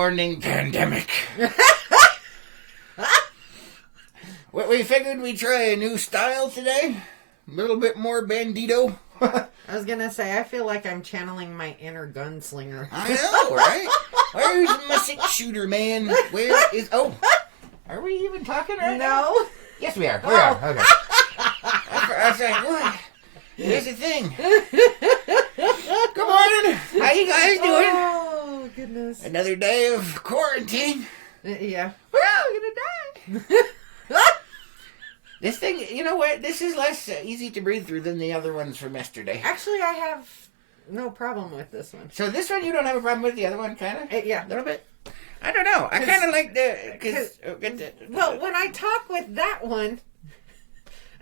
morning pandemic. We figured we'd try a new style today. A little bit more bandito. I was gonna say, I feel like I'm channeling my inner gunslinger. I know, right? Where's my six-shooter, man? Where is... Oh, are we even talking right now? No. Yes, we are. We are. Okay. I was like, what? Here's the thing. Good morning. How you guys doing? Oh, goodness. Another day of quarantine. Yeah. We're all gonna die. This thing, you know what? This is less easy to breathe through than the other ones from yesterday. Actually, I have no problem with this one. So this one you don't have a problem with, the other one kind of? Yeah. A little bit? I don't know. I kind of like the... Well, when I talk with that one,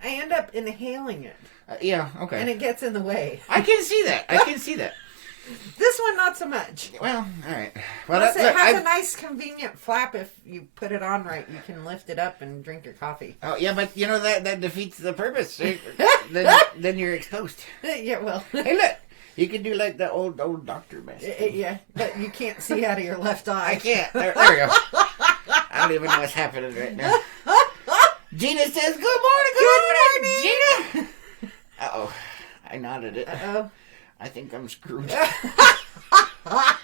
I end up inhaling it. Yeah, okay. And it gets in the way. I can see that. I can see that. This one, not so much. Well, all right. Well, Plus, it has a nice, convenient flap. If you put it on right, you can lift it up and drink your coffee. Oh, yeah, but, you know, that defeats the purpose. then you're exposed. Yeah, well. Hey, look. You can do like the old doctor mess. Yeah, but you can't see out of your left eye. I can't. There we go. I don't even know what's happening right now. Gina says, good morning, Gina. Uh-oh. I nodded it. Uh-oh. I think I'm screwed. Hi,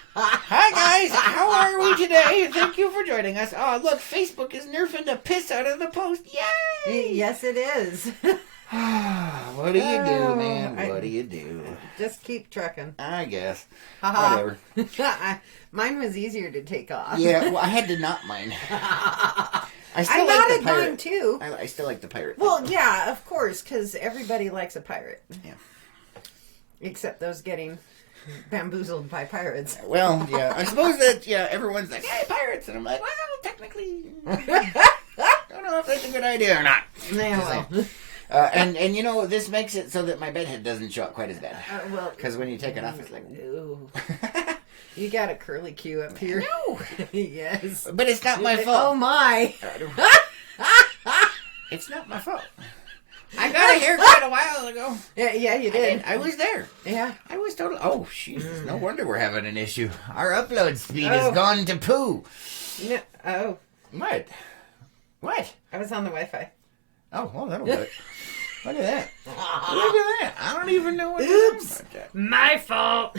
guys. How are we today? Thank you for joining us. Oh, look, Facebook is nerfing the piss out of the post. Yay! Yes, it is. What do you do, man? What do you do? Just keep trucking. I guess. Whatever. Whatever. Mine was easier to take off. Yeah, well, I had to knot mine. I still like the pirate. Mine too. I still like the pirate. Well, yeah, of course, because everybody likes a pirate. Yeah. Except those getting bamboozled by pirates. Well, yeah. I suppose that, yeah, everyone's like, hey, pirates. And I'm like, well, technically, don't know if that's a good idea or not. Yeah, well. And you know, this makes it so that my bedhead doesn't show up quite as bad. Well, because when you take it off, it's like... Ooh. You got a curly Q up here. No. Yes. But it's not my fault. Oh, my. It's not my fault. I got a haircut a while ago. Yeah, you did. I was there. Yeah. I was totally... Oh, Jesus. No wonder we're having an issue. Our upload speed has gone to poo. No. Oh. What? What? I was on the Wi-Fi. Oh, well, that'll do it. Look at that. Look at that. I don't even know what to do about that. My fault.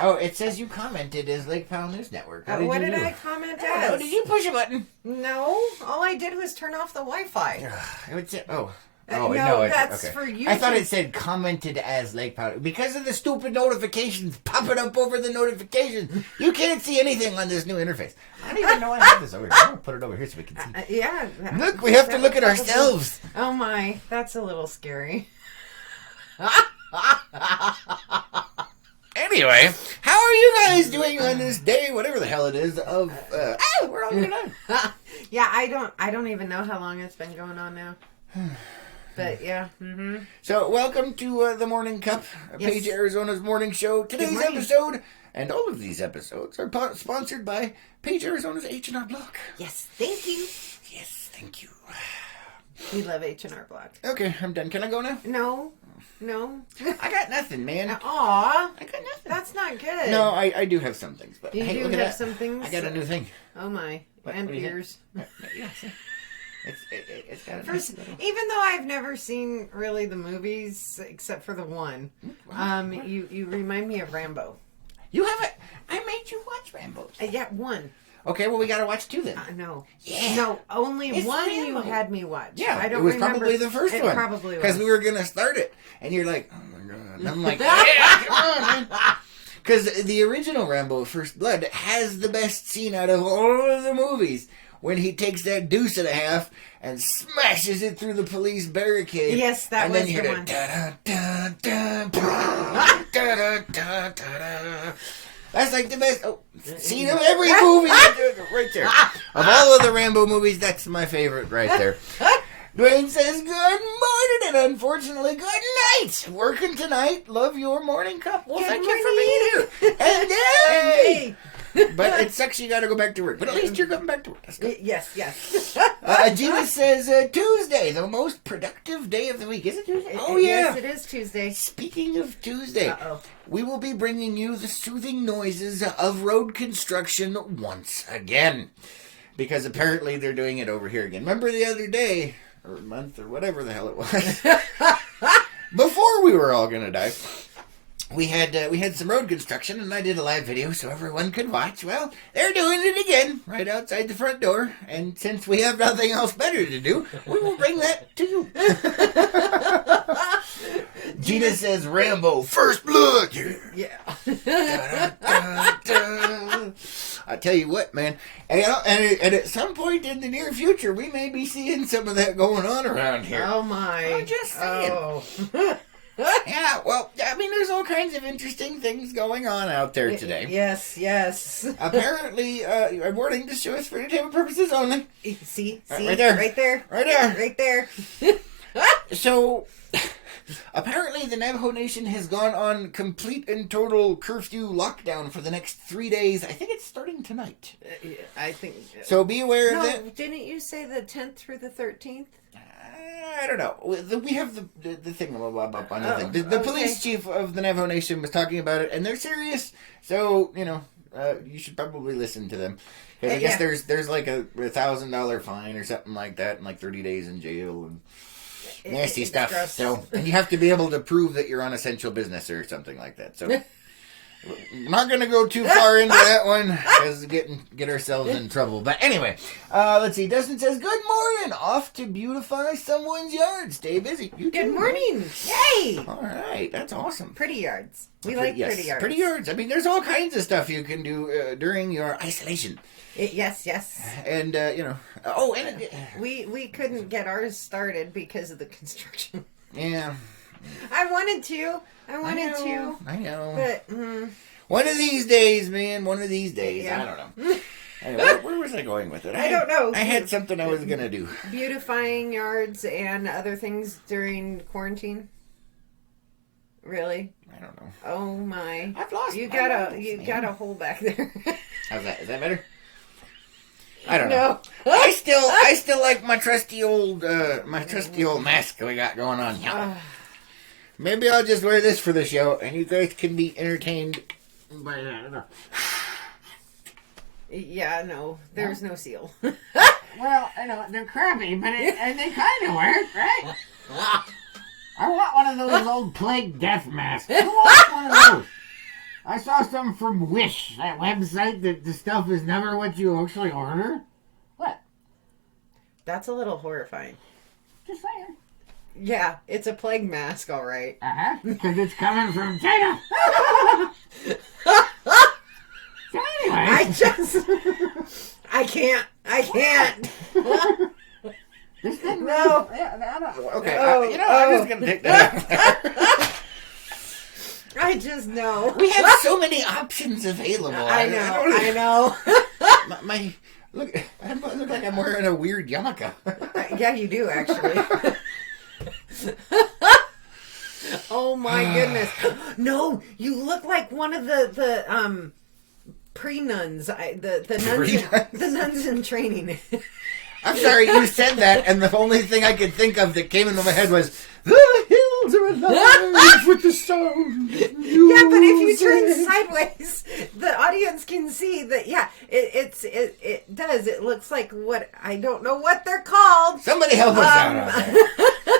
Oh, it says you commented as Lake Powell News Network. What did I comment as? Oh, did you push a button? No. All I did was turn off the Wi-Fi. It would say, oh. No, that's okay. for you. I thought it said commented as Lake Powell. Because of the stupid notifications popping up over the notifications, you can't see anything on this new interface. I don't even know I have this over here. I'm going to put it over here so we can see. Yeah. Look, we have to look at ourselves. Oh my, that's a little scary. Anyway, how are you guys doing on this day, whatever the hell it is, of, we're all good on. Yeah, I don't even know how long it's been going on now. But yeah. Mm-hmm. So welcome to the Morning Cup, Page Arizona's morning show. Today's episode, and all of these episodes, are sponsored by Page Arizona's H&R Block. Yes, thank you. Yes, thank you. We love H&R Block. Okay, I'm done. Can I go now? No. I got nothing, man. Aw. I got nothing. That's not good. No, I do have some things. But you hey, do look at have that. some things? I got a new thing. Oh my. And ears. Yeah, see? It's got a First, nice little... even though I've never seen really the movies except for the one, you remind me of Rambo. You haven't? I made you watch Rambo. Yeah, one. Okay, well we gotta watch two then. No. Yeah. No, only It's one Rambo. you had me watch. Yeah, I don't it was remember. probably the first one. It probably was. Because we were gonna start it, and you're like, oh my god. And I'm like, yeah, come on, man. Because the original Rambo, First Blood, has the best scene out of all of the movies. When he takes that deuce and a half and smashes it through the police barricade. Yes, that was the one. That's like the best scene of every movie. Right there. Of all of the Rambo movies, that's my favorite right there. Dwayne says, good morning and unfortunately good night. Working tonight. Love your morning cup. Well, Good thank morning. you for being here. And hey! But it sucks you gotta go back to work. But at least you're going back to work. That's good. Yes, yes. Gina says Tuesday, the most productive day of the week. Is it Tuesday? Oh, yeah. Yes, it is Tuesday. Speaking of Tuesday, we will be bringing you the soothing noises of road construction once again. Because apparently they're doing it over here again. Remember the other day, or month, or whatever the hell it was, before we were all gonna die, we had some road construction, and I did a live video so everyone could watch. Well, they're doing it again right outside the front door, and since we have nothing else better to do, we will bring that to you. Gina says, Rambo, first blood. Yeah. Da, da, da. I tell you what, man, and at some point in the near future, we may be seeing some of that going on around here. Oh, my. I'm just saying. Oh. Yeah, well, I mean, there's all kinds of interesting things going on out there today. Yes, yes. Apparently, warning, this show is for entertainment purposes only. See? Right there. Right there. Right there. Right there. So, apparently the Navajo Nation has gone on complete and total curfew lockdown for the next 3 days. I think it's starting tonight. I think... So be aware of that. No, didn't you say the 10th through the 13th? I don't know. We have the thing up on the thing. The police chief of the Navajo Nation was talking about it, and they're serious. So, you should probably listen to them. Because I guess there's like a $1,000 fine or something like that, and like 30 days in jail and nasty stuff. Gross. So, and you have to be able to prove that you're on essential business or something like that. So, I'm not going to go too far into that one because get ourselves in trouble. But anyway, let's see. Dustin says, good morning. Off to beautify someone's yard. Stay busy. You Good too. morning. Yay. All right. That's awesome. Pretty yards. We like pretty yards. Pretty yards. I mean, there's all kinds of stuff you can do during your isolation. Yes, yes. And, we couldn't get ours started because of the construction. Yeah. I wanted to. I know. But, one of these days, man. One of these days. Yeah. I don't know. Anyway, where was I going with it? I don't know. I had something I was going to do. Beautifying yards and other things during quarantine? Really? I don't know. Oh, my. I've lost You my got notes, you man. got a hole back there. How's that? Is that better? I don't know. No. I still like my trusty old mask we got going on here. Maybe I'll just wear this for the show, and you guys can be entertained by that. I don't know. Yeah, no. There's no seal. Well, I know they're crappy, but and they kind of work, right? I want one of those old plague death masks. Who wants one of those? I saw some from Wish, that website that the stuff is never what you actually order. What? That's a little horrifying. Just saying. Yeah, it's a plague mask, all right. Uh-huh, because it's coming from China. So anyway. I can't. This thing, No. Okay, Oh, I'm just going to take that out. I just know. We have so many options available. I know. Look, I look like I'm wearing a weird yarmulke. Yeah, you do, actually. Oh, my goodness. No, you look like one of the pre-nuns. The nuns in training. I'm sorry, you said that, and the only thing I could think of that came into my head was, the hills are alive with the sound. Yeah, but if you turn sideways, the audience can see that. Yeah, it does. It looks like what I don't know what they're called. Somebody help us out.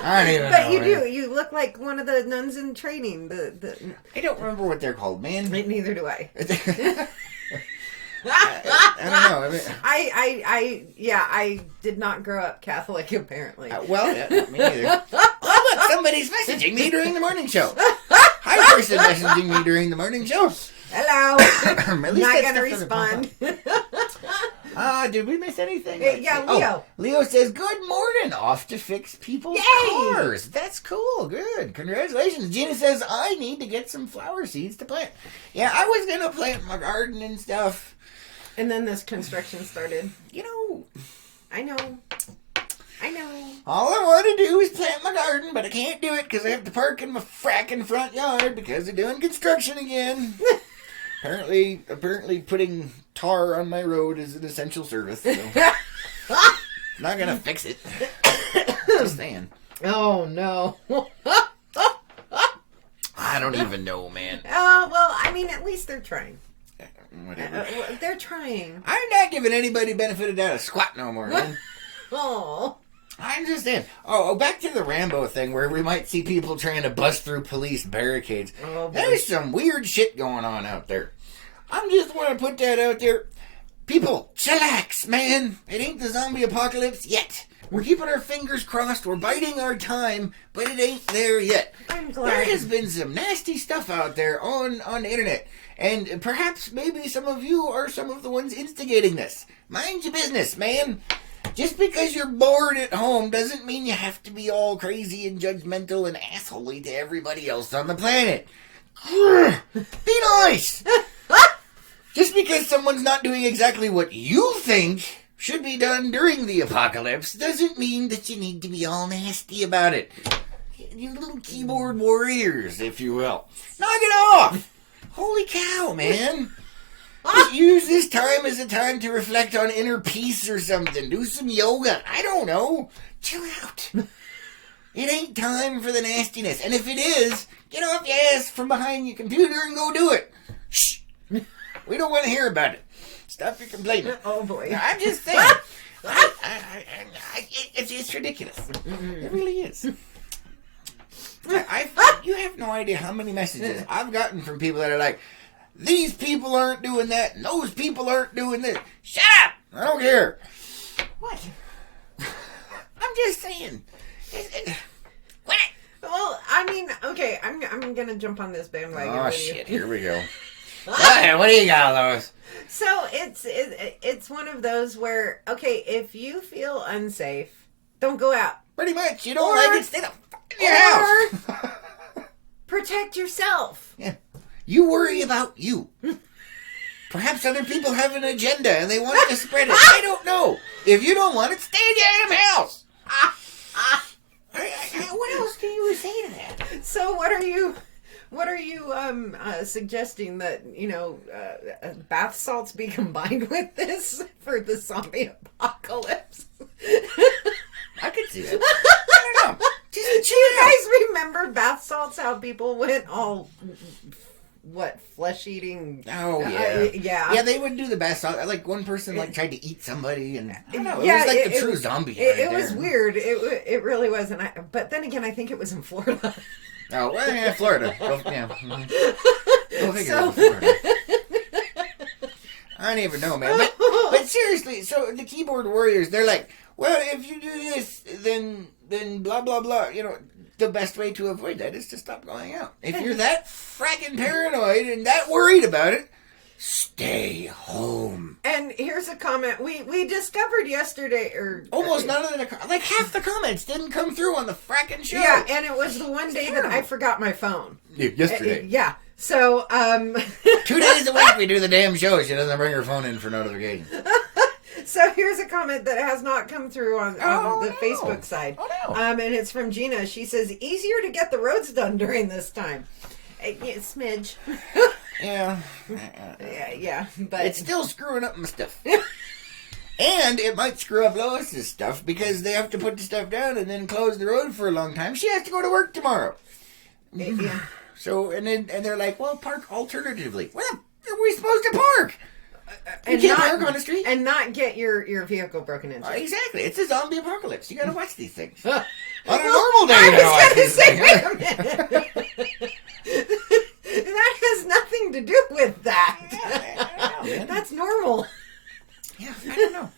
I don't even know. But you do. You look like one of the nuns in training. I don't remember what they're called, man. Neither do I. I don't know. I did not grow up Catholic, apparently. Me neither. Oh, look, somebody's messaging me during the morning show. Hi, person messaging me during the morning show. Hello. At least Not gonna respond. Did we miss anything? Yeah, Leo. Leo says, good morning. Off to fix people's cars. That's cool. Good. Congratulations. Gina says, I need to get some flower seeds to plant. Yeah, I was going to plant my garden and stuff. And then this construction started. I know. I know. All I want to do is plant my garden, but I can't do it because I have to park in my fracking front yard because they're doing construction again. Apparently putting tar on my road is an essential service. So. Not gonna fix it. Just saying. Oh, no. I don't even know, man. Well, I mean, at least they're trying. Whatever. They're trying. I'm not giving anybody benefit of doubt a squat no more, man. Oh. I'm just saying. Oh, back to the Rambo thing where we might see people trying to bust through police barricades. Oh, there's some weird shit going on out there. I'm just want to put that out there. People, chillax, man. It ain't the zombie apocalypse yet. We're keeping our fingers crossed. We're biding our time, but it ain't there yet. I'm glad. There has been some nasty stuff out there on the internet. And perhaps maybe some of you are some of the ones instigating this. Mind your business, man. Just because you're bored at home doesn't mean you have to be all crazy and judgmental and assholey to everybody else on the planet. Be nice. Just because someone's not doing exactly what you think should be done during the apocalypse doesn't mean that you need to be all nasty about it. You little keyboard warriors, if you will. Knock it off! Holy cow, man. Just use this time as a time to reflect on inner peace or something. Do some yoga. I don't know. Chill out. It ain't time for the nastiness. And if it is, get off your ass from behind your computer and go do it. Shh. We don't want to hear about it. Stop your complaining. Oh, boy. I'm just saying. It's ridiculous. It really is. You have no idea how many messages I've gotten from people that are like, these people aren't doing that, and those people aren't doing this. Shut up! I don't care. What? I'm just saying. What? Well, I mean, okay, I'm gonna jump on this bandwagon. Oh, shit, here we go. What do you got, Lois? So it's one of those where, okay, if you feel unsafe, don't go out. Pretty much. You don't like it, stay the fuck in your house. Protect yourself. Yeah. You worry about you. Perhaps other people have an agenda and they want to spread it. I don't know. If you don't want it, stay in your damn house. What else do you say to that? So what are you suggesting that, bath salts be combined with this for the zombie apocalypse? I could see that. I don't know. Do you guys remember bath salts? How people went all flesh eating? Oh yeah, yeah. They would do the bath salt. Like one person tried to eat somebody, and I don't know. It was like the true zombie. It was weird. It really was, but then again, I think it was in Florida. Oh well, yeah, Florida. Well, yeah. Go figure out Florida. I don't even know, man. But seriously, so the keyboard warriors, they're like, well, if you do this, then blah, blah, blah. The best way to avoid that is to stop going out. If you're that fracking paranoid and that worried about it, stay home. And here's a comment we discovered yesterday, almost none of the like half the comments didn't come through on the fracking show. Yeah, and it was the one day that I forgot my phone. Yesterday. Yeah. So 2 days a week we do the damn show. She doesn't bring her phone in for notification. So here's a comment that has not come through on the Facebook side. Oh, no. And it's from Gina. She says, easier to get the roads done during this time. Smidge. Yeah. Yeah, but it's still screwing up my stuff. And it might screw up Lois's stuff because they have to put the stuff down and then close the road for a long time. She has to go to work tomorrow. Yeah. So, and they're like, well, park alternatively. Where are we supposed to park? And you can't park on the street? And not get your vehicle broken into. Exactly. It's a zombie apocalypse. You gotta watch these things. On a normal day, you gotta watch these things. Wait a minute. That has nothing to do with that. Yeah, I know, man. That's normal. Yeah, I don't know.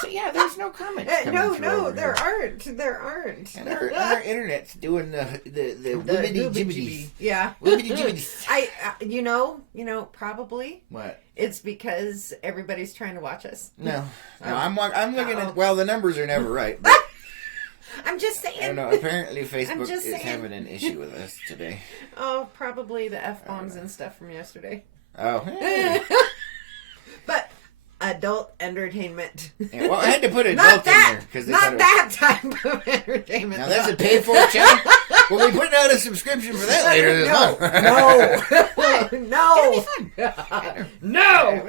So yeah, there's no comments. No, there aren't. And our internet's doing the wibbity jibbity. Yeah. Wibbity jibbity. Probably. What? It's because everybody's trying to watch us. No, I'm looking at. Well, the numbers are never right. But I'm just saying. I don't know. Apparently, Facebook is having an issue with us today. Oh, probably the F-bombs and stuff from yesterday. Oh. Hey. But adult entertainment. Yeah, well, I had to put adult in there because not that type of entertainment. Now that's a paid-for channel. We'll be putting out a subscription for that later this month. No. It'll be fun. No.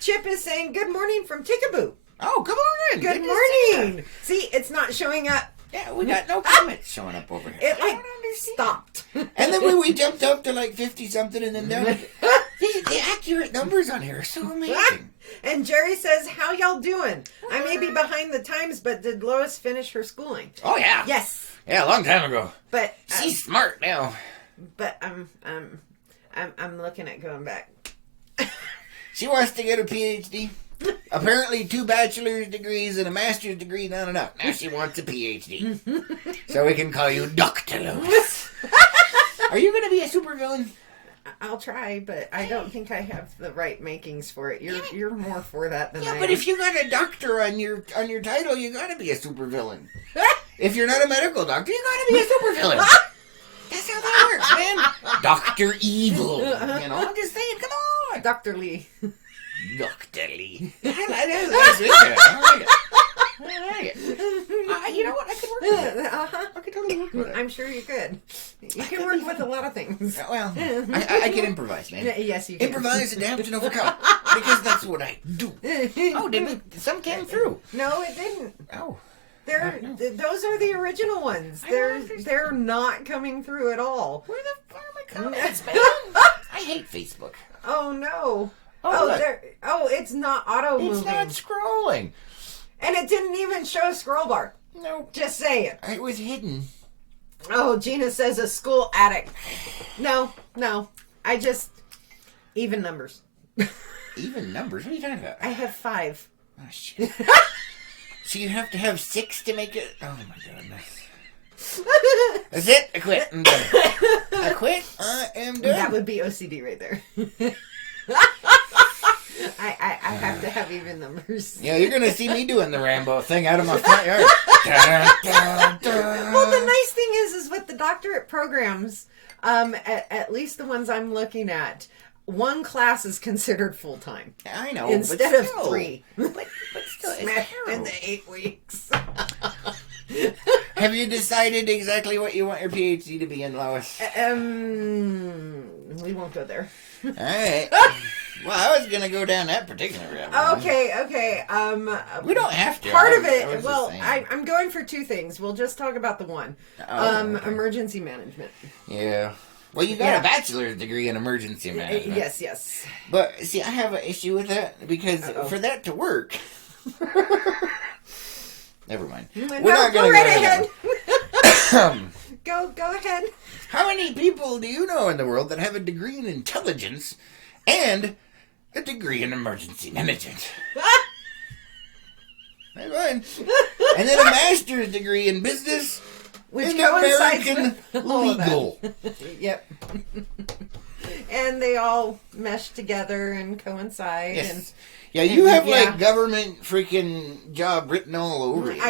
Chip is saying good morning from Tickaboo. Oh, good morning. Good morning. See, it's not showing up. Yeah, we got no comments showing up over here. It like stopped. And then we jumped up to like 50 something, and then down. The accurate numbers on here are so amazing. And Jerry says, "How y'all doing? I may be behind the times, but did Lois finish her schooling?" Oh yeah. Yes. Yeah, a long time ago. But she's smart now. But I'm looking at going back. She wants to get a PhD. Apparently 2 bachelor's degrees and a master's degree not enough. Now she wants a PhD. So we can call you Dr. Lois. Are you going to be a supervillain? I'll try, but I don't think I have the right makings for it. You're more for that than I am. Yeah, but if you got a doctor on your title, you got to be a supervillain. If you're not a medical doctor, you got to be a supervillain. That's how that works, man. Dr. Evil. You know, I'm just saying, come on. Dr. Lee. Dr. Lee. I like it. You know what? I could work with it. I could totally work with it. I'm sure you could. You can work with a lot of things. Well, I can improvise, man. Yes, you can. Improvise, adapt, and overcome. Because that's what I do. Oh, did we? Some came through. No, it didn't. Oh. Those are the original ones. They're not coming through at all. Where the fuck are my comments, man? I hate Facebook. Oh no. Oh, it's not auto moving. It's not scrolling. And it didn't even show a scroll bar. No. Just say it. It was hidden. Oh, Gina says a school attic. No. I just... Even numbers. Even numbers? What are you talking about? I have 5. Oh, shit. So you have to have 6 to make it... Oh, my goodness. That's it. I quit. I'm done. I quit. I am done. That would be OCD right there. I have to have even numbers. Yeah, you're going to see me doing the Rambo thing out of my front yard. Well, the nice thing is with the doctorate programs, at least the ones I'm looking at, 1 class is considered full-time. I know, instead but of 3. But still, Smash in the 8 weeks. Have you decided exactly what you want your PhD to be in, Lois? We won't go there. All right. Well, I was going to go down that particular route. Okay. We don't have to. Part of it, I'm going for 2 things. We'll just talk about the one. Okay. Emergency management. Yeah. Well, you got a bachelor's degree in emergency management. Yes. But, see, I have an issue with that because for that to work... Never mind. We're not go gonna right ahead. Go ahead. How many people do you know in the world that have a degree in intelligence and a degree in emergency management? That's fine. And then a master's degree in business which and coincides American with all legal. Yep. And they all mesh together and coincide. Yes. And yeah, you have like government freaking job written all over you.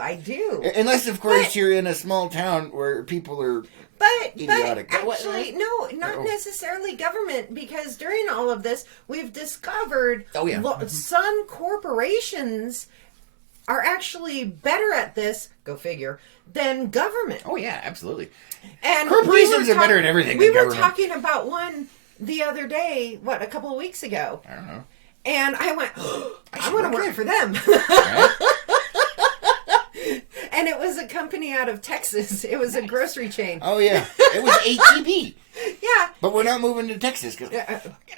I do. Unless, of course, you're in a small town where people are idiotic. But actually, no, not necessarily government, because during all of this, we've discovered some corporations are actually better at this, go figure, than government. Oh, yeah, absolutely. And corporations are better at everything than government. We were talking about one the other day, a couple of weeks ago. I don't know. And I went, I want to work for them. Right? And it was a company out of Texas. It was a grocery chain. Oh, yeah. It was ATB. Yeah. But we're not moving to Texas because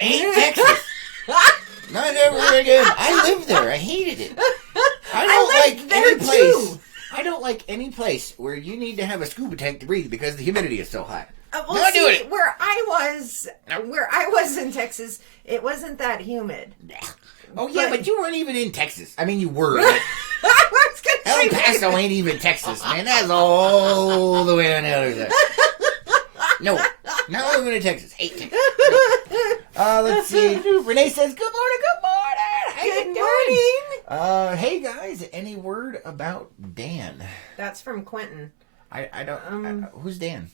ain't Texas. Not ever again. I lived there. I hated it. I don't like any place. Too. I don't like any place where you need to have a scuba tank to breathe because the humidity is so high. Not doing it. Where I was in Texas, it wasn't that humid. Oh yeah, but you weren't even in Texas. I mean, you were. But I was gonna El Paso ain't even Texas, man. That's all the way on the other side. No, not living in Texas. Hate Texas. Let's see. Renee says, "Good morning. Good morning. How you doing? Hey guys, any word about Dan?" That's from Quentin. I don't. Who's Dan?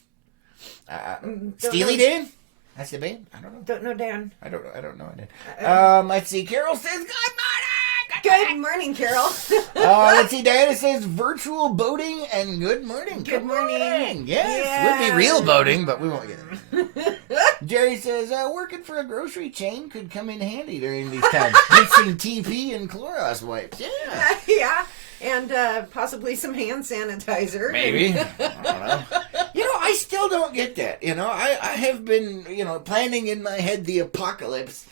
Steely Dan? That's the band? I don't know. Don't know Dan. I don't know Dan. Let's see. Carol says, good morning. Good morning, Carol. Let's see. Diana says virtual boating and good morning. Good morning. Yes. Would be real boating, but we won't get it. Jerry says working for a grocery chain could come in handy during these times. Mixing TP and Clorox wipes. Yeah. Yeah. And possibly some hand sanitizer. Maybe. I don't know. I still don't get that. I have been, planning in my head the apocalypse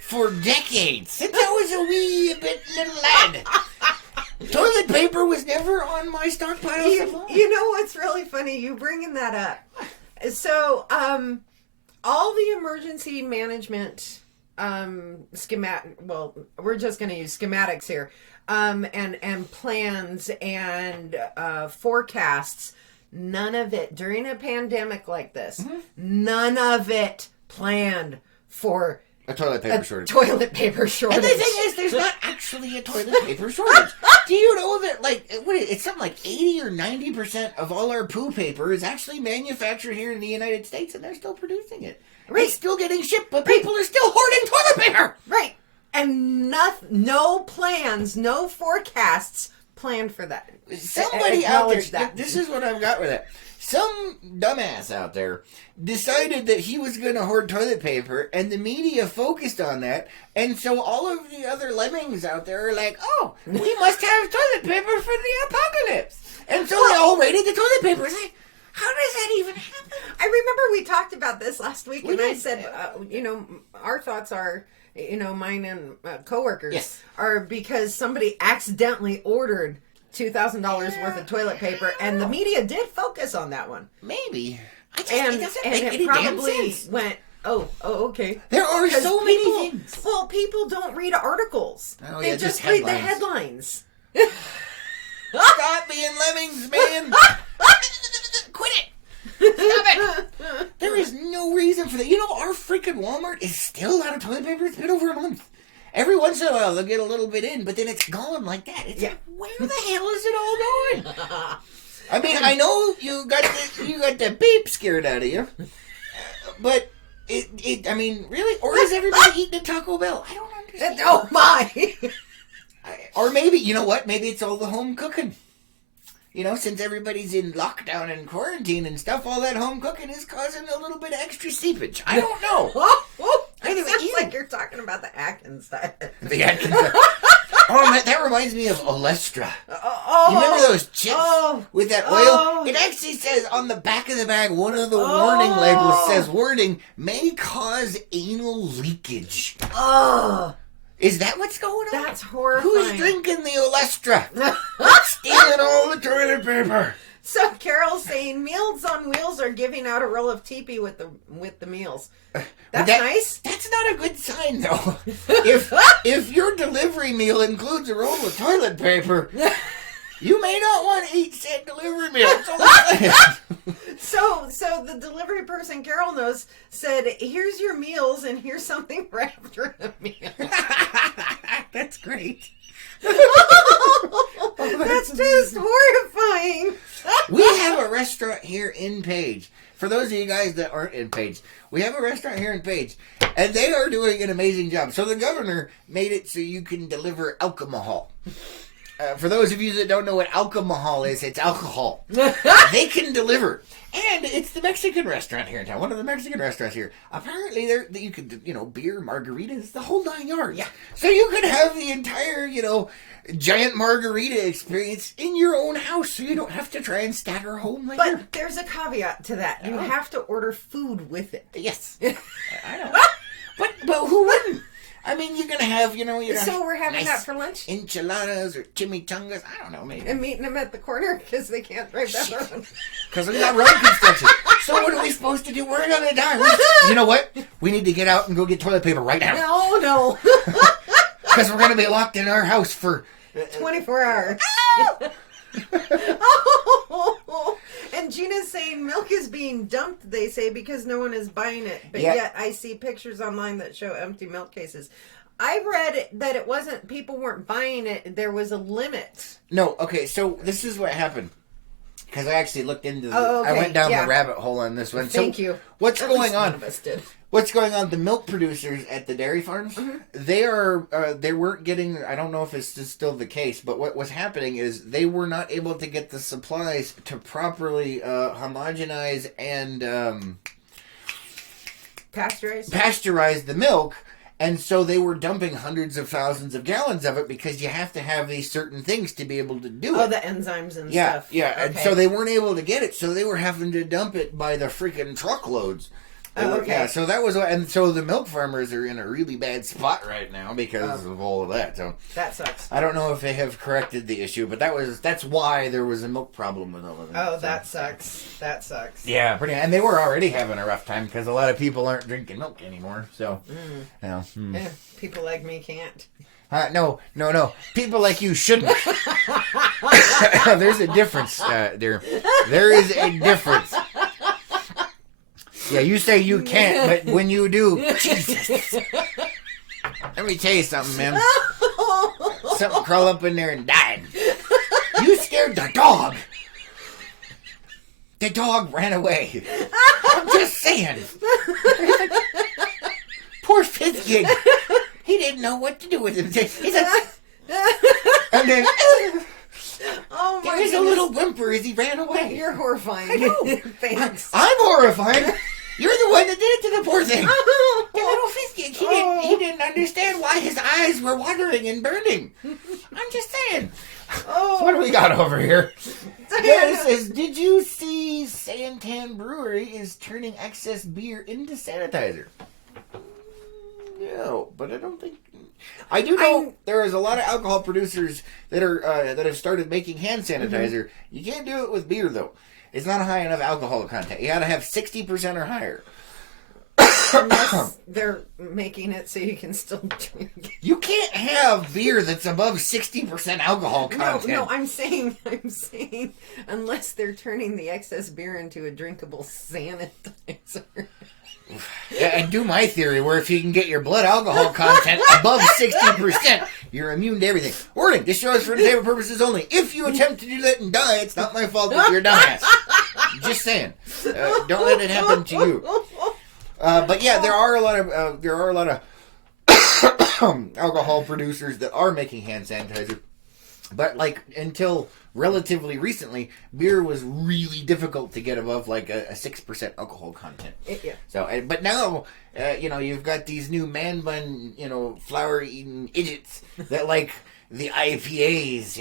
for decades. Since I was a wee bit little lad. Toilet paper was never on my stockpile. You know what's really funny? You bringing that up. So, all the emergency management schematic. Well, we're just going to use schematics here. And plans and forecasts. None of it during a pandemic like this. Mm-hmm. None of it planned for a toilet paper shortage. And the thing is, there's not actually a toilet paper shortage. Do you know that, it's something like 80 or 90% of all our poo paper is actually manufactured here in the United States, and they're still producing it. Right. It's still getting shipped, but people are still hoarding toilet paper. Right. And no plans, no forecasts planned for that. Somebody out there, this is what I've got with it. Some dumbass out there decided that he was going to hoard toilet paper, and the media focused on that, and so all of the other lemmings out there are like, oh, we must have toilet paper for the apocalypse. And so they all raided the toilet paper. It's like, how does that even happen? I remember we talked about this last week, I said, our thoughts are... mine and coworkers are because somebody accidentally ordered $2,000 worth of toilet paper, and the media did focus on that one. Maybe. It probably went, okay. There are so many things. Well, people don't read articles. Oh, they just read the headlines. Stop being lemmings, man. Quit it. Stop it! There is no reason for that. Our freaking Walmart is still out of toilet paper. It's been over a month. Every once in a while, they'll get a little bit in, but then it's gone like that. It's like, where the hell is it all going? I mean, I know you got the beep scared out of you, but I mean, really? Or is everybody eating at Taco Bell? I don't understand. Oh, my! Or maybe, you know what? Maybe it's all the home cooking. Since everybody's in lockdown and quarantine and stuff, all that home cooking is causing a little bit of extra seepage. I don't know. It sounds like you're talking about the Atkins diet. The Atkins diet. Oh, that reminds me of Olestra. You remember those chips with that oil? It actually says on the back of the bag, one of the warning labels says, warning, may cause anal leakage. Is that what's going on? That's horrifying. Who's drinking the Olestra? Stealing all the toilet paper. So Carol's saying Meals on Wheels are giving out a roll of teepee with the meals. That's nice. That's not a good sign, though. If your delivery meal includes a roll of toilet paper, you may not want to eat said delivery meal. So the delivery person Carol knows said, "Here's your meals, and here's something wrapped in a meal." That's great. That's just horrifying. We have a restaurant here in Page. For those of you guys that aren't in Page, we have a restaurant here in Page, and they are doing an amazing job. So the governor made it so you can deliver alcohol. For those of you that don't know what alcohol is, it's alcohol. They can deliver. And it's the Mexican restaurant here in town. One of the Mexican restaurants here. Apparently, you could, beer, margaritas, the whole 9 yards. Yeah. So you could have the entire, giant margarita experience in your own house, so you don't have to try and stagger home later. But there's a caveat to that. You have to order food with it. Yes. I know. But who wouldn't? I mean, you're going to have, So we're having that for lunch? Enchiladas or chimichangas. I don't know, maybe. And meeting them at the corner because they can't drive that road. Because we got road construction. So what are we supposed to do? We're going to die. You know what? We need to get out and go get toilet paper right now. No. Because we're going to be locked in our house for... 24 hours. And Gina's saying milk is being dumped, they say, because no one is buying it. But yet I see pictures online that show empty milk cases. I read that it wasn't, people weren't buying it. There was a limit. No, okay, so this is what happened. because I actually looked into I went down the rabbit hole on this one. Thank you. What's going on? None of us did. What's going on? The milk producers at the dairy farms, they weren't getting, I don't know if it's still the case, but what was happening is they were not able to get the supplies to properly homogenize and pasteurize the milk. And so they were dumping hundreds of thousands of gallons of it because you have to have these certain things to be able to do it. Oh, the enzymes and stuff. Yeah, okay. And so they weren't able to get it, so they were having to dump it by the freaking truckloads. Okay. Yeah, so that was, and so the milk farmers are in a really bad spot right now because of all of that. So that sucks. I don't know if they have corrected the issue, but that's why there was a milk problem with all of that. Oh, so. That sucks. That sucks. Yeah, and they were already having a rough time because a lot of people aren't drinking milk anymore. So, Yeah, people like me can't. No. People like you shouldn't. There's a difference, dear. There is a difference. Yeah, you say you can't, but when you do, Jesus. Let me tell you something, man. Something crawl up in there and died. You scared the dog. The dog ran away. I'm just saying. Poor Fitzgig. He didn't know what to do with him. He's like, and then there was a little whimper as he ran away. You're horrifying. I know. Thanks. I'm horrified. You're the one that did it to the poor thing. The little Fitzgig. He didn't understand why his eyes were watering and burning. I'm just saying. What do we got over here? It says, did you see Santan Brewery is turning excess beer into sanitizer? No, but I don't think... I do know there is a lot of alcohol producers that have started making hand sanitizer. You can't do it with beer, though. It's not a high enough alcohol content. You got to have 60% or higher. Unless they're making it so you can still drink. You can't have beer that's above 60% alcohol content. No, I'm saying, unless they're turning the excess beer into a drinkable sanitizer. Yeah, and do my theory, where if you can get your blood alcohol content above 60%, you're immune to everything. Warning, this show is for entertainment purposes only. If you attempt to do that and die, it's not my fault if you're a dumbass. Just saying. Don't let it happen to you. But yeah, there are a lot of alcohol producers that are making hand sanitizer. But like until relatively recently, beer was really difficult to get above like a 6% alcohol content. Yeah. So, but now, you've got these new man bun, flour eating idiots that like the IPAs,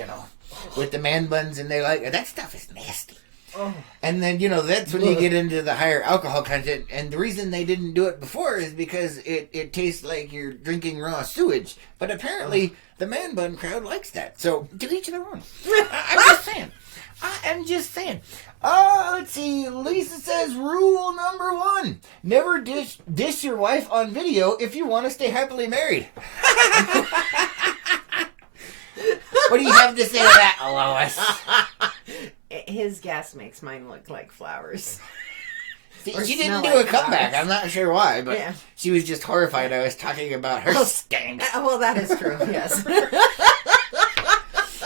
with the man buns, and they like that stuff is nasty. Oh. And then, that's when you get into the higher alcohol content. And the reason they didn't do it before is because it tastes like you're drinking raw sewage. But apparently, the man bun crowd likes that. So, to each their own. I'm just saying. Let's see. Lisa says, rule number 1. Never dish your wife on video if you want to stay happily married. What do you have to say to that, Lois? His gas makes mine look like flowers. She didn't do a comeback. I'm not sure why, but she was just horrified I was talking about her stank. Well, that is true, yes.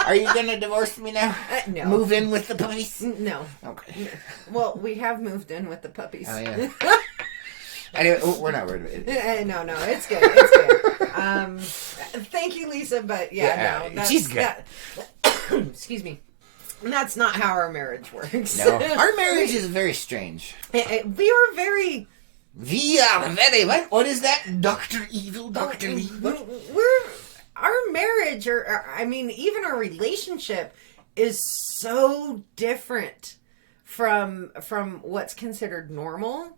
Are you going to divorce me now? No. Move in with the puppies? No. Okay. Well, we have moved in with the puppies. Oh, yeah. Anyway, we're not worried about it. No, it's good. It's good. Thank you, Lisa, but no. She's good. Excuse me. That's not how our marriage works. No. Our marriage is very strange. We were very... What is that? Dr. Evil? Dr. Evil? Our marriage, even our relationship is so different from what's considered normal.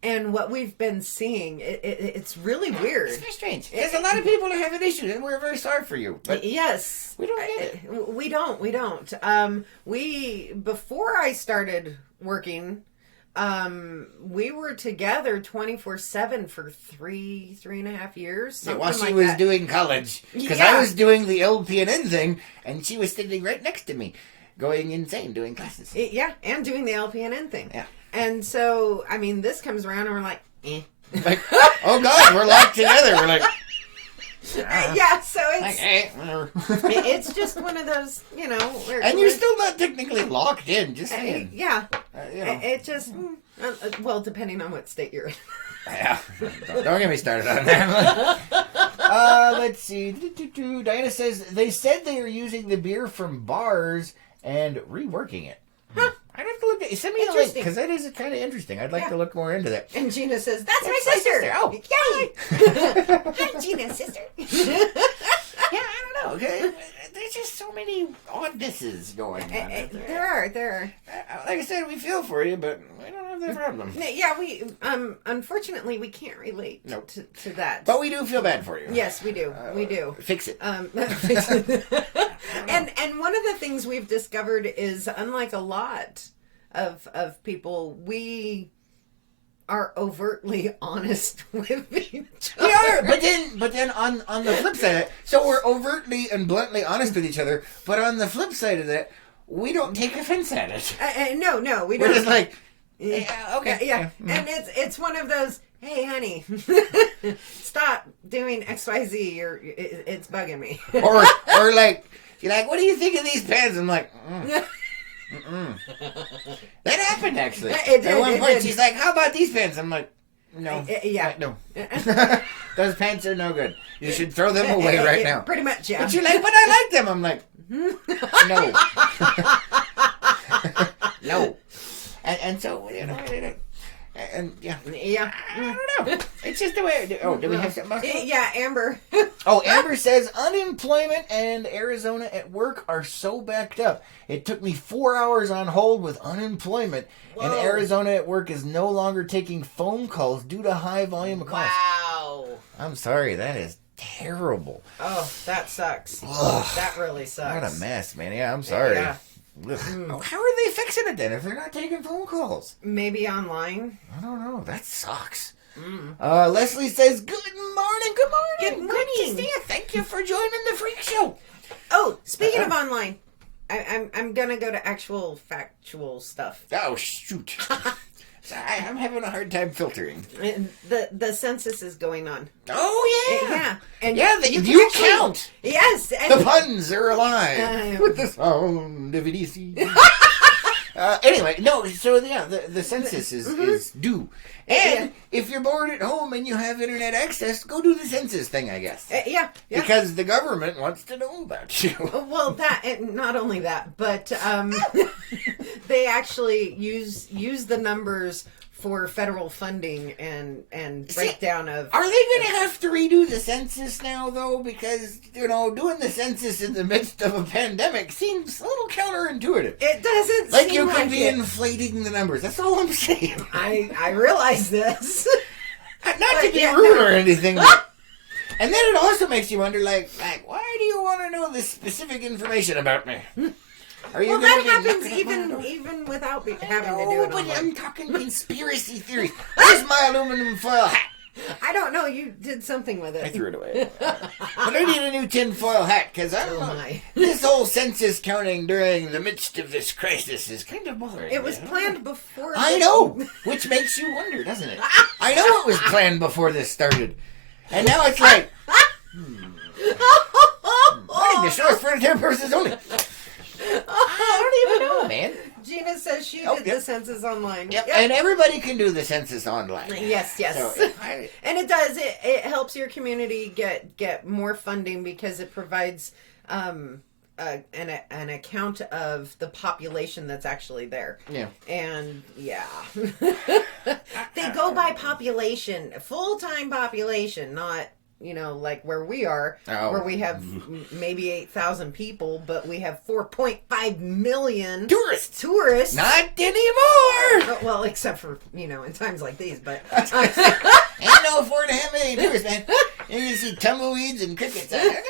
And what we've been seeing, it's really weird. It's very strange. There's a lot of people who have an issue, and we're very sorry for you. But yes. We don't get it. We don't. Before I started working, we were together 24/7 for three and a half years. Yeah, while she was doing college. Because I was doing the LPNN thing, and she was sitting right next to me, going insane, doing classes. Yeah, and doing the LPNN thing. Yeah. And so, this comes around and we're like, eh. Like, oh God, we're locked together. We're like, Yeah, so it's hey, whatever. It's just one of those, and you're still not technically locked in. Just saying. Yeah, it just well, depending on what state you're in. Yeah, don't get me started on that. Let's see. Diana says they said they are using the beer from bars and reworking it. Huh. I'd have to look at. Send me the link because that is kind of interesting. I'd like to look more into that. And Gina says, "That's my sister." Oh, yay! Hi, Gina, sister. Yeah, I don't know. Okay, there's just so many oddnesses going on. There are. Like I said, we feel for you, but we don't have that problem. Yeah, we unfortunately we can't relate to that. But we do feel bad for you. Yes, we do. We do. Fix it. And one of the things we've discovered is, unlike a lot of people, we are overtly honest with each other. We are, but then on the flip side of it, so we're overtly and bluntly honest with each other, but on the flip side of that, we don't take offense at it. No, we don't. We're just like, yeah, okay. Yeah. And it's one of those, hey, honey, stop doing XYZ, or it's bugging me. or like, you're like, what do you think of these pants? I'm like, That happened, actually. At one point, she's like, how about these pants? I'm like, no. No. Those pants are no good. You should throw them away right now. Pretty much, yeah. But you're like, but I like them. I'm like, no. No. And so, and yeah. I don't know. It's just the way. Do we have something else? Yeah, Amber. Amber says unemployment and Arizona at work are so backed up. It took me 4 hours on hold with unemployment, and Arizona at work is no longer taking phone calls due to high volume of calls. Wow. I'm sorry, that is terrible. Oh, that sucks. Ugh. That really sucks. What a mess, man. Yeah, I'm sorry. Yeah. How are they fixing it then if they're not taking phone calls? Maybe online. I don't know. That sucks. Leslie says, good morning. Good morning. Good to see you. Thank you for joining the Freak Show. Oh, speaking of online, I'm going to go to actual factual stuff. Oh, shoot. I'm having a hard time filtering. The census is going on. Oh, yeah. Yeah. And you count. Yes. And the puns are alive with the sound of EDC. Anyway, no, so the census is due. And if you're bored at home and you have internet access, go do the census thing, I guess. Yeah. Because the government wants to know about you. Well, not only that, but they actually use the numbers for federal funding and breakdown of... Are they going to have to redo the census now, though? Because, doing the census in the midst of a pandemic seems a little counterintuitive. It doesn't like seem you like could be inflating the numbers. That's all I'm saying. I realize this. Not to be rude or anything, but... And then it also makes you wonder, like, why do you want to know this specific information about me? That happens even without having to do it. But I'm talking conspiracy theories. Where's my aluminum foil hat? I don't know. You did something with it. I threw it away. But I need a new tinfoil hat because this whole census counting during the midst of this crisis is kind of boring. It was planned before. I know, which makes you wonder, doesn't it? I know it was planned before this started, and now it's like, I think the show's for 10 persons only. I don't even know, man. Gina says she did the census online. Yep. And everybody can do the census online. Yes. So, and it does. It helps your community get more funding because it provides an account of the population that's actually there. Yeah. And they go by population, full-time population, not like where we are, where we have maybe 8,000 people, but we have 4.5 million tourists. Not anymore. Well, except for in times like these, but ain't no 4.5 million tourists, man. You can see tumbleweeds and crickets. I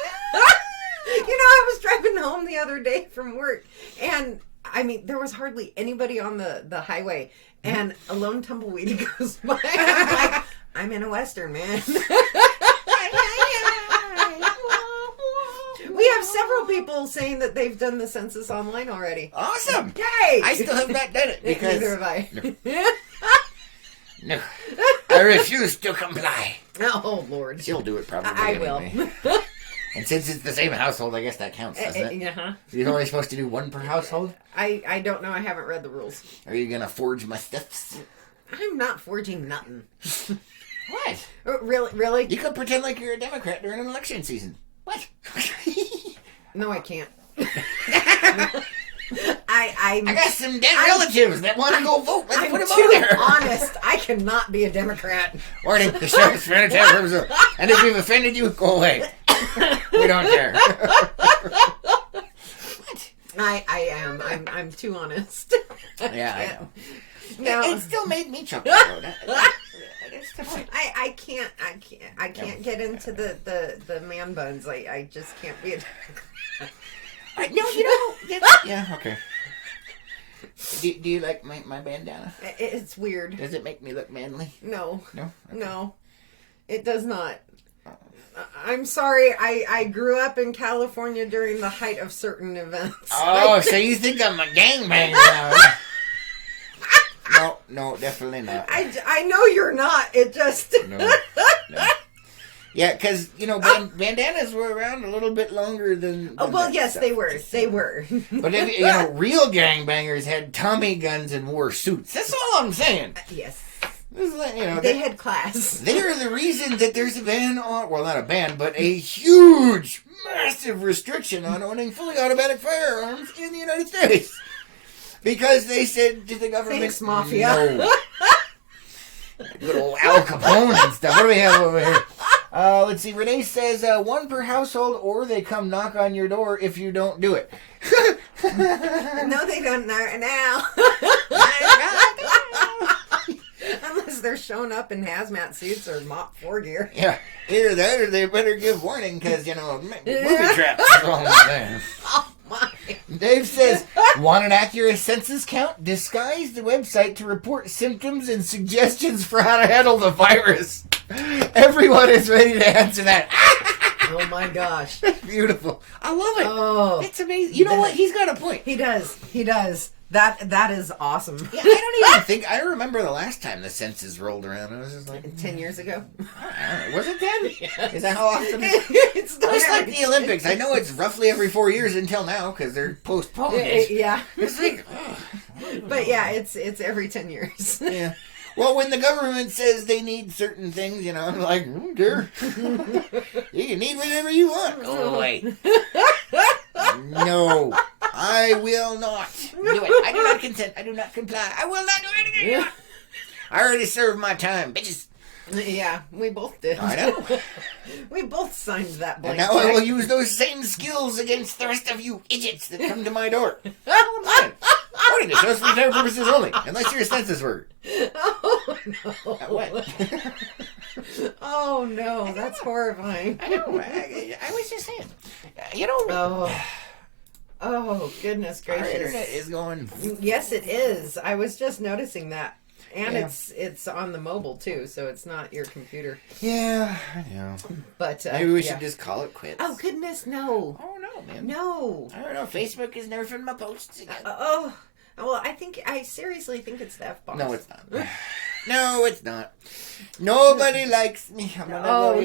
was driving home the other day from work, and there was hardly anybody on the highway, and a lone tumbleweed goes by. I'm like, I'm in a Western, man. We have several people saying that they've done the census online already. Awesome! Yay! I still have not done it because neither have I. No, I refuse to comply. Oh, Lord. She'll do it probably. I anyway. will. And since it's the same household, I guess that counts, doesn't it? Uh-huh. You're only supposed to do one per household? I don't know. I haven't read the rules. Are you going to forge my stuffs? I'm not forging nothing. What? Really? You could pretend like you're a Democrat during an election season. What? No, I can't. I got some dead relatives that want to go vote. Let's put them too over there. honest. I cannot be a Democrat. Morning, the sheriff's trying to tell purposes. And if we've offended you, go away. We don't care. What? I am. I'm too honest. Yeah, I know. No. It still made me chuckle. I can't get into the man buns. I just can't be a Democrat. No, yeah, okay. Do you like my bandana? It's weird. Does it make me look manly? No. No? Okay. No. It does not. I'm sorry. I grew up in California during the height of certain events. Oh, so you think I'm a gangbanger now? No, definitely not. I know you're not. It just... No. Yeah, because, bandanas were around a little bit longer than well, yes, stuff. they were. They were. But, real gangbangers had Tommy guns and wore suits. That's all I'm saying. Yes. They had class. They are the reason that there's a ban on, well, not a ban, but a huge, massive restriction on owning fully automatic firearms in the United States. Because they said to the government, thanks, Mafia. No. Good old Al Capone and stuff. What do we have over here? Let's see. Renee says, one per household, or they come knock on your door if you don't do it. No, they don't now. Unless they're showing up in hazmat suits or Mach 4 gear. Yeah. Either that or they better give warning because, movie traps is all I'm saying. Oh, my. Dave says, want an accurate census count? Disguise the website to report symptoms and suggestions for how to handle the virus. Everyone is ready to answer that. Oh my gosh. That's beautiful. I love it. Oh. It's amazing. You know what? He's got a point. He does. That is awesome. Yeah, I don't even think... I remember the last time the census rolled around. It was just like... 10 years ago? I don't know. Was it 10? Yes. Is that how often? It's just like the Olympics. I know it's roughly every 4 years until now because they're postponed. Yeah. It's like... But yeah, it's every 10 years. Yeah. Well, when the government says they need certain things, I'm like, dear, you can need whatever you want. Go away. No, I will not do it. I do not consent. I do not comply. I will not do anything. Yeah. I already served my time, bitches. Yeah, we both did. I know. We both signed that blank And now check. I will use those same skills against the rest of you idiots that come to my door. According to shows for entire purposes only, unless you're a census worker. Oh, no. What? Oh, no, that's horrifying. I know. I was just saying. Oh, goodness gracious. Our internet is going... Yes, it is. I was just noticing that. And it's on the mobile, too, so it's not your computer. Yeah, I know. But maybe we should just call it quits. Oh, goodness, no. Oh, no, man. No. I don't know. Facebook is nerfing my posts again. Well, I seriously think it's the F-bomb. No, it's not. No, it's not. Nobody likes me.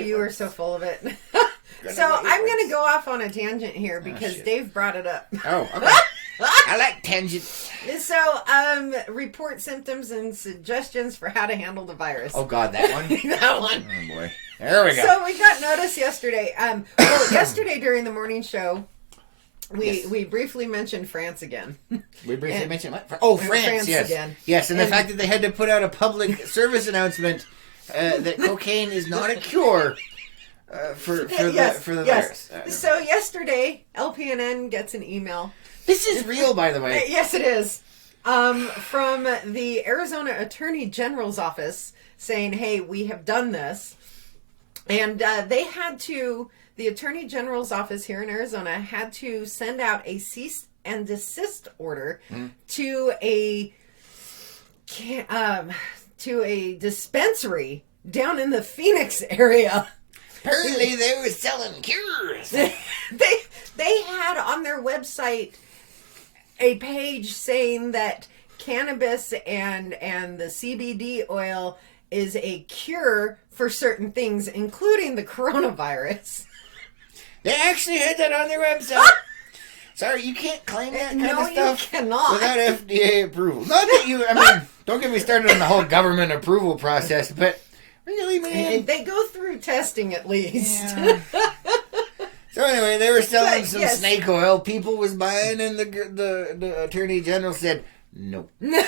You were so full of it. So I'm going to go off on a tangent here because Dave brought it up. Oh, okay. I like tangents. So, report symptoms and suggestions for how to handle the virus. Oh, God, that one? That one. Oh, boy. There we go. So we got notice yesterday. Yesterday during the morning show, we briefly mentioned France again. We briefly mentioned what? Oh, France, yes. Again. Yes, and the fact that they had to put out a public service announcement that cocaine is not a cure for the virus. So yesterday, LPNN gets an email. This is real, by the way. Yes, it is. From the Arizona Attorney General's office saying, hey, we have done this. And the Attorney General's office here in Arizona had to send out a cease and desist order to a dispensary down in the Phoenix area. Apparently they were selling cures. They had on their website a page saying that cannabis and the CBD oil is a cure for certain things, including the coronavirus. They actually had that on their website. Sorry, you can't claim that kind of stuff without FDA approval. Not that you, I mean, don't get me started on the whole government approval process, but really, man. They go through testing at least. Yeah. So anyway, they were selling some snake oil. People was buying, and the Attorney General said, no. Now,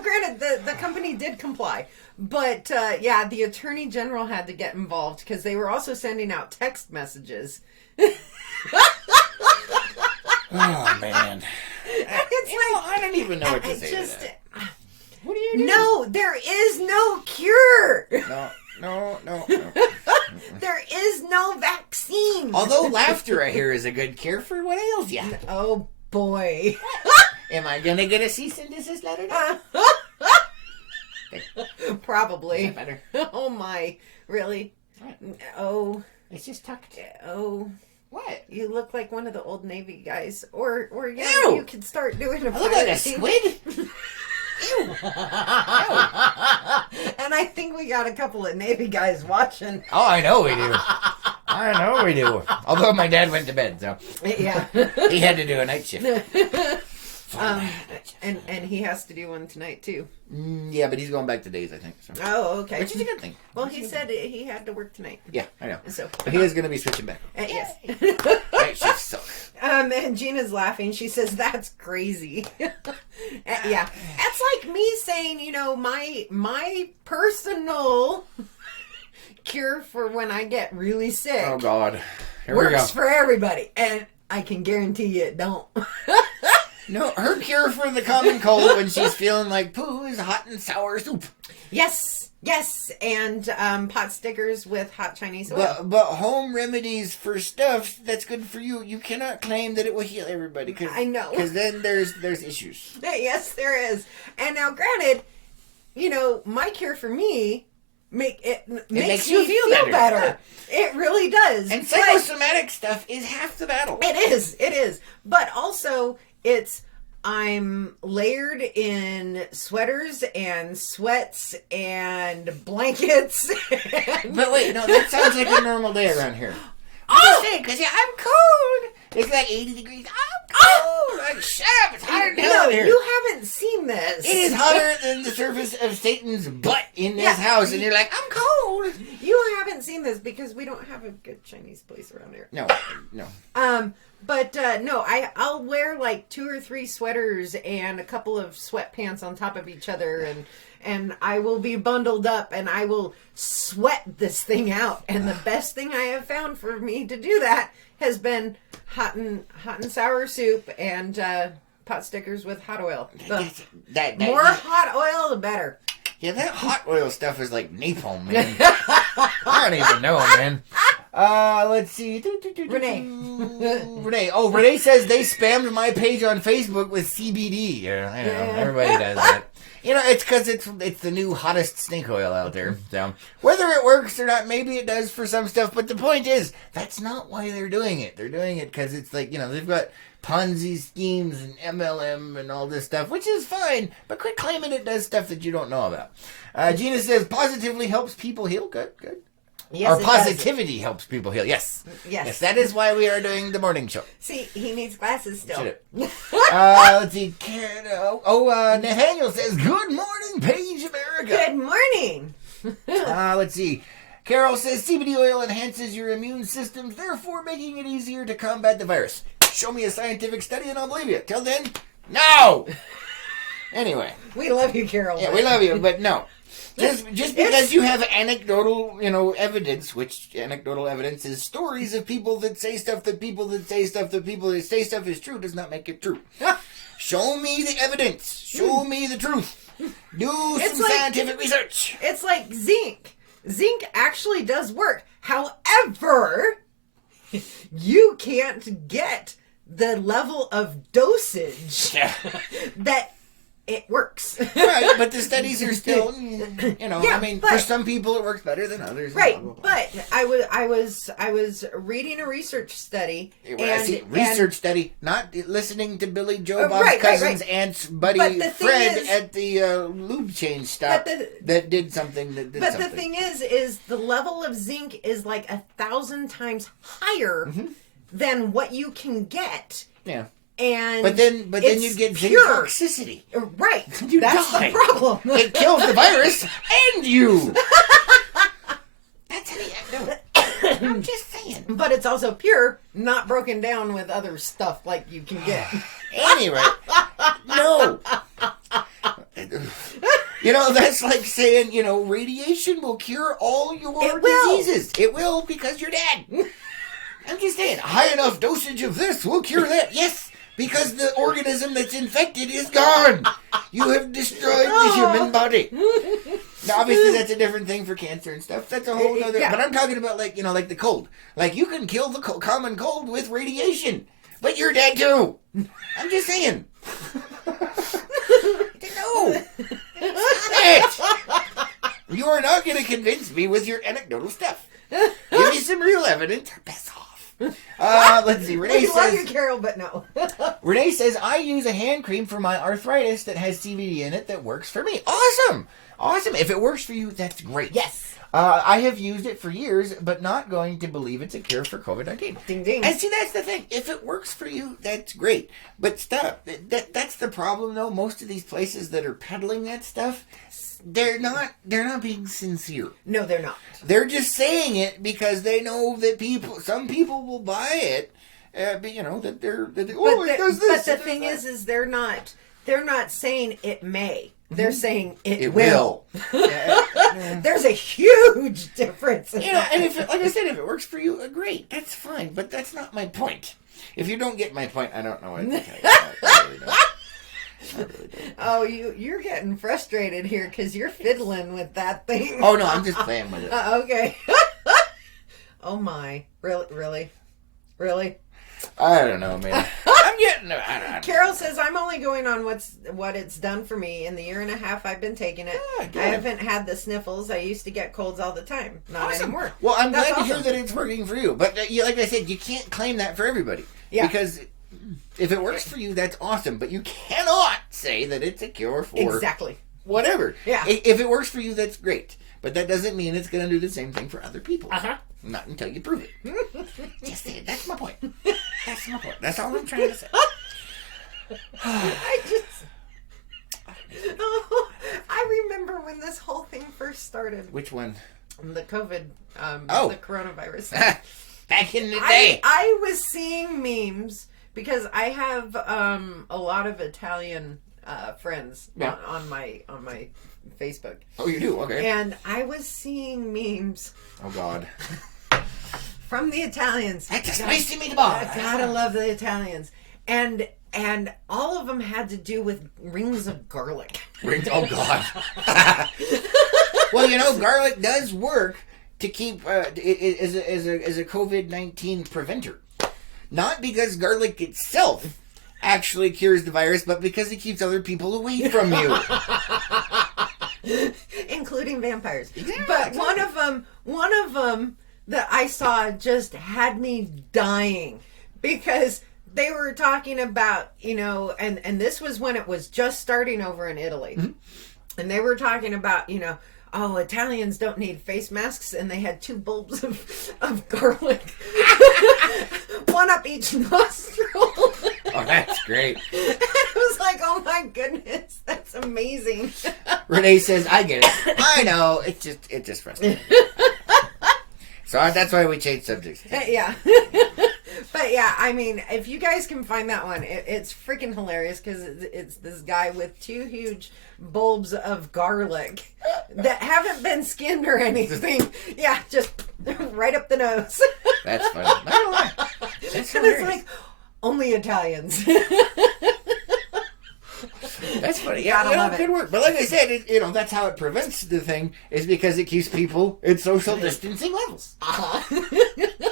granted, the company did comply. But, the Attorney General had to get involved because they were also sending out text messages. Oh, man. I don't even know what to say to that. What do you do? No, there is no cure. No. There is no vaccine. Although laughter, I hear, is a good cure for what ails you. Oh, boy. Am I going to get a cease and desist letter now? Probably. Is that better? Oh, my. Really? What? Oh. It's just tucked. Oh. What? You look like one of the old Navy guys. Or Ew. you could start doing a I look like a squid? Ew. And I think we got a couple of Navy guys watching. Oh, I know we do. Although my dad went to bed, so. Yeah. He had to do a night shift. And he has to do one tonight, too. Yeah, but he's going back to days, I think. So. Oh, okay. Which is a good thing. Well, he said he had to work tonight. Yeah, I know. So, but he is going to be switching back. Yes. Night shift sucks. And Gina's laughing. She says, that's crazy. Yeah. That's like me saying, my personal cure for when I get really sick. Oh, God. Here works we go. for everybody. And I can guarantee you it don't. No, her cure for the common cold when she's feeling like poo is hot and sour soup. Yes, and pot stickers with hot Chinese oil. But home remedies for stuff that's good for you, you cannot claim that it will heal everybody. I know. Because then there's issues. Yes, there is. And now, granted, my cure for me makes you feel better. It really does. And psychosomatic stuff is half the battle. It is. But also, I'm layered in sweaters and sweats and blankets. But wait, no, that sounds like a normal day around here. Because I'm cold. It's like 80 degrees. I'm cold. Like, shut up. It's hotter than hell here. You haven't seen this. It is hotter than the surface of Satan's butt in this house. And you're like, I'm cold. You haven't seen this because we don't have a good Chinese place around here. No. But no, I'll wear like 2 or 3 sweaters and a couple of sweatpants on top of each other, and I will be bundled up and I will sweat this thing out. And the best thing I have found for me to do that has been hot and sour soup and pot stickers with hot oil. The more hot oil, the better. Yeah, that hot oil stuff is like napalm, man. I don't even know, man. Let's see. Renee. Oh, Renee says they spammed my page on Facebook with CBD. Yeah, I know. Everybody does that. It's because it's the new hottest snake oil out there. So whether it works or not, maybe it does for some stuff. But the point is, that's not why they're doing it. They're doing it because it's like, they've got Ponzi schemes and MLM and all this stuff, which is fine. But quit claiming it does stuff that you don't know about. Gina says positively helps people heal. Good. Yes, or positivity helps people heal. Yes. That is why we are doing the morning show. See, he needs glasses still. Let's see. Nathaniel says, good morning, Page America. Good morning. Let's see. Carol says, CBD oil enhances your immune systems, therefore making it easier to combat the virus. Show me a scientific study and I'll believe you. Till then, no. Anyway. We love you, Carol. Yeah, we love you, but no. Just because you have anecdotal, evidence, which anecdotal evidence is stories of people that say stuff that people that say stuff that people that say stuff is true, does not make it true. Show me the evidence. Show me the truth. Do some scientific research. It's like zinc. Zinc actually does work. However, you can't get the level of dosage that it works. Right, but the studies are still, for some people it works better than others. Right, blah, blah, blah. But I was reading a research study. Study, not listening to Billy Joe Bob's cousin's aunt's buddy Fred at the lube change stop that did something that did something. But the thing is the level of zinc is like 1,000 times higher than what you can get. Yeah. And but then you get zinc toxicity. Right. You That's die. the problem. It kills the virus and you. That's I'm just saying. But it's also pure, not broken down with other stuff like you can get. Anyway, no. That's like saying, radiation will cure all your diseases. It will because you're dead. I'm just saying, high enough dosage of this will cure that. Yes, because the organism that's infected is gone. You have destroyed the human body. Now, obviously, that's a different thing for cancer and stuff. That's a whole other... Yeah. But I'm talking about, like the cold. Like, you can kill the common cold with radiation. But you're dead, too. I'm just saying. No. Stop it. You are not going to convince me with your anecdotal stuff. Give me some real evidence or piss off. Let's see. Renee says... love you, Carol, but no. Renee says, I use a hand cream for my arthritis that has CBD in it that works for me. Awesome. If it works for you, that's great. Yes. I have used it for years, but not going to believe it's a cure for COVID-19. Ding, ding. And see, that's the thing. If it works for you, that's great. But stop. That's the problem, though. Most of these places that are peddling that stuff, they're not being sincere. No, they're not. They're just saying it because they know that some people will buy it. That it does this. But the thing is they're not saying it may. They're saying it will. There's a huge difference. And if like I said, if it works for you, great. That's fine. But that's not my point. If you don't get my point, I don't know what to tell you. I really don't. Oh, you're getting frustrated here because you're fiddling with that thing. Oh no, I'm just playing with it. Okay. Oh my, really? I don't know, man. I'm getting. I don't Carol says I'm only going on what it's done for me in the year and a half I've been taking it. I haven't had the sniffles. I used to get colds all the time. Not anymore. Well, I'm glad to hear that it's working for you. But like I said, you can't claim that for everybody. Yeah. Because if it works for you, that's awesome. But you cannot say that it's a cure for whatever. Yeah. If it works for you, that's great. But that doesn't mean it's going to do the same thing for other people. Not until you prove it. Just say it. That's my point. That's all I'm trying to say. I remember when this whole thing first started. Which one? The COVID, the coronavirus. Back in the day. I was seeing memes because I have a lot of Italian friends on my Facebook. Oh, you do? Okay. And I was seeing memes. Oh, God. From the Italians. That's nice to meet them all. I gotta love the Italians. And all of them had to do with rings of garlic. Oh, God. Well, garlic does work to keep as a COVID-19 preventer. Not because garlic itself actually cures the virus, but because it keeps other people away from you. Including vampires. Yeah, but one of them that I saw just had me dying because they were talking about, and this was when it was just starting over in Italy. Mm-hmm. And they were talking about, Italians don't need face masks, and they had 2 bulbs of garlic. One up each nostril. Oh, that's great. It was like, oh my goodness, that's amazing. Renee says, I get it. I know. It's just frustrating. So that's why we changed subjects. Yeah. But yeah, I mean, if you guys can find that one, it's freaking hilarious because it's this guy with 2 huge bulbs of garlic that haven't been skinned or anything. Yeah, just right up the nose. That's funny. Not gonna lie. That's hilarious. It's like, only Italians. That's funny. Yeah, good work. But like I said, that's how it prevents the thing, is because it keeps people at social distancing levels.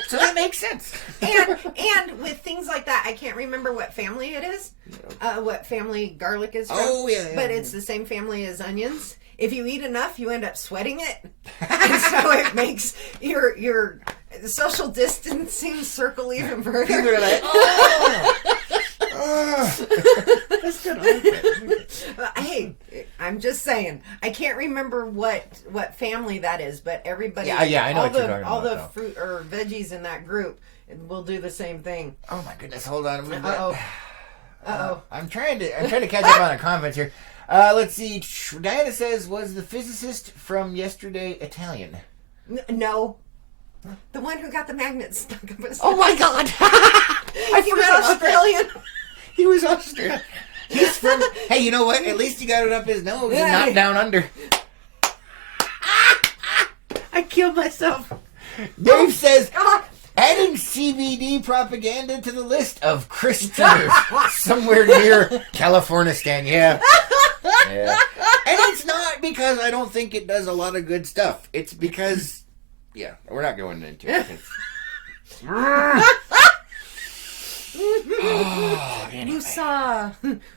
So that makes sense. And with things like that, I can't remember what family it is, what family garlic is from. Oh, yeah. But it's the same family as onions. If you eat enough, you end up sweating it. And so it makes your social distancing circle even further. People are like, oh. That's good. Hey, I'm just saying. I can't remember what family that is, but everybody. Yeah, I know what you're talking about. All the fruit or veggies in that group will do the same thing. Oh my goodness! Hold on. Uh-oh. I'm trying to catch up on the comments here. Let's see. Diana says, "Was the physicist from yesterday Italian?" No. The one who got the magnets stuck up his. Oh my God! He was Australian. He was Australian. He's from. Hey, you know what? At least he got it up his nose and not down under. I killed myself. Dave says, adding CBD propaganda to the list of Christians somewhere near Californistan. Yeah. And it's not because I don't think it does a lot of good stuff. It's because, we're not going into it. Anyway.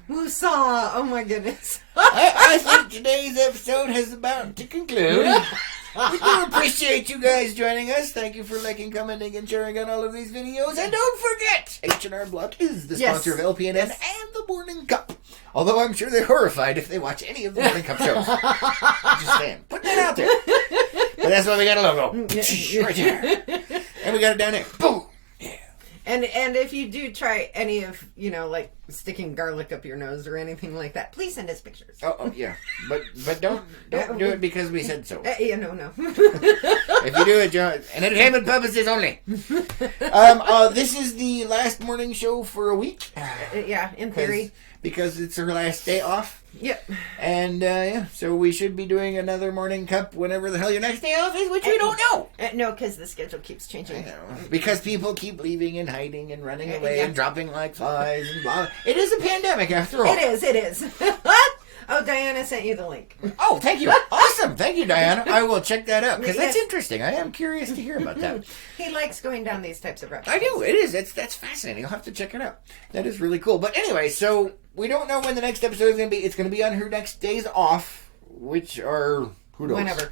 Musa. Oh my goodness. I think today's episode is about to conclude. We do appreciate you guys joining us. Thank you for liking, commenting, and sharing on all of these videos. And don't forget, H&R Block is the sponsor of LPNN and the Morning Cup. Although I'm sure they're horrified if they watch any of the Morning Cup shows. Just saying. Put that out there. But that's why we got a logo. Right there. And we got it down there. Boom. And if you do try any of, like sticking garlic up your nose or anything like that, please send us pictures. Oh yeah. But don't do it because we said so. No. If you do it, and entertainment purposes only. This is the last morning show for a week. In theory. Because it's her last day off. Yep. And, so we should be doing another morning cup whenever the hell your next day off is, which we don't know. No, because the schedule keeps changing. I know. Because people keep leaving and hiding and running away and dropping like flies and blah. It is a pandemic after all. It is. Oh, Diana sent you the link. Oh, thank you. Awesome. Thank you, Diana. I will check that out because that's interesting. I am curious to hear about that. He likes going down these types of rabbit holes. I do. It is. That's fascinating. I'll have to check it out. That is really cool. But anyway, so we don't know when the next episode is going to be. It's going to be on her next days off, which are, who knows? Whenever.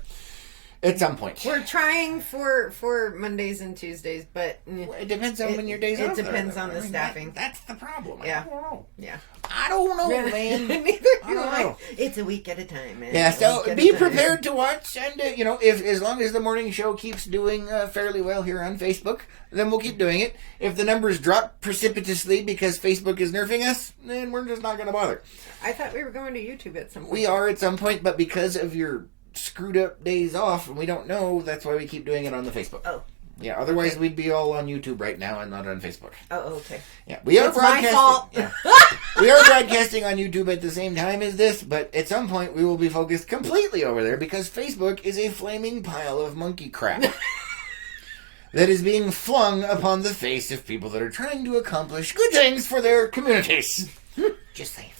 At some point. We're trying for Mondays and Tuesdays, but it depends on when your days off. It depends on the staffing. That's the problem. Yeah. I don't know. Yeah. I don't know, man. Neither do I. It's a week at a time, man. Yeah, so be prepared to watch, and if as long as the morning show keeps doing fairly well here on Facebook, then we'll keep doing it. If the numbers drop precipitously because Facebook is nerfing us, then we're just not going to bother. I thought we were going to YouTube at some point. We are at some point, but because of your screwed up days off and we don't know, that's why we keep doing it on the Facebook. Oh. Yeah, otherwise we'd be all on YouTube right now and not on Facebook. Oh, okay. Yeah, we are broadcasting. My fault. Yeah. We are broadcasting on YouTube at the same time as this, but at some point we will be focused completely over there because Facebook is a flaming pile of monkey crap that is being flung upon the face of people that are trying to accomplish good things for their communities. Just saying.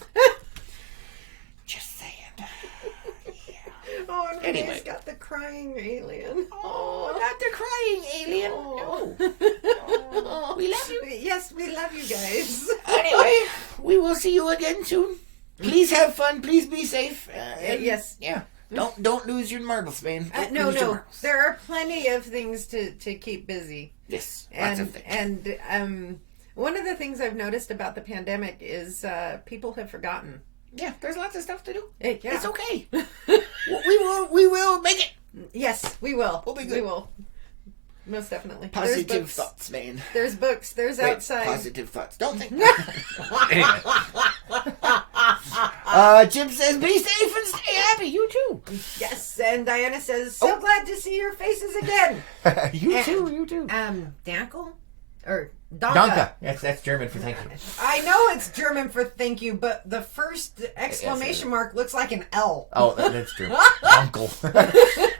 Oh, and anyway. He's got the crying alien. Oh, not the crying alien. Oh. No. We love you. Yes, we love you guys. Anyway, we will see you again soon. Please have fun. Please be safe. Yes. Yeah. Don't lose your marbles, man. No. There are plenty of things to keep busy. Yes, lots of things. And one of the things I've noticed about the pandemic is people have forgotten. Yeah, there's lots of stuff to do. Yeah. It's okay. we will make it. Yes, we will. We'll be good. We will. Most definitely. Positive thoughts, man. There's books. There's outside. Positive thoughts. Don't think. Jim says, be safe and stay happy. You too. Yes, and Diana says, so glad to see your faces again. You too. Dankel? Or Danke. Yes, that's German for thank you. I know it's German for thank you, but the first exclamation mark looks like an L. Oh, that's true. Uncle.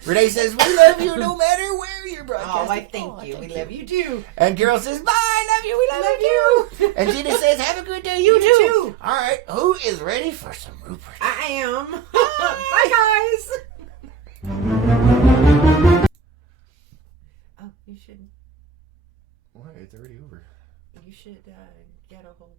Renee says, we love you no matter where you're broadcasting. Oh, I thank you. We love you too. And Carol says, bye, love you, we love you. And Gina says, have a good day. You too. All right. Who is ready for some Rupert? I am. Bye, guys. Oh, you should. What? It's already over. You should get a hold.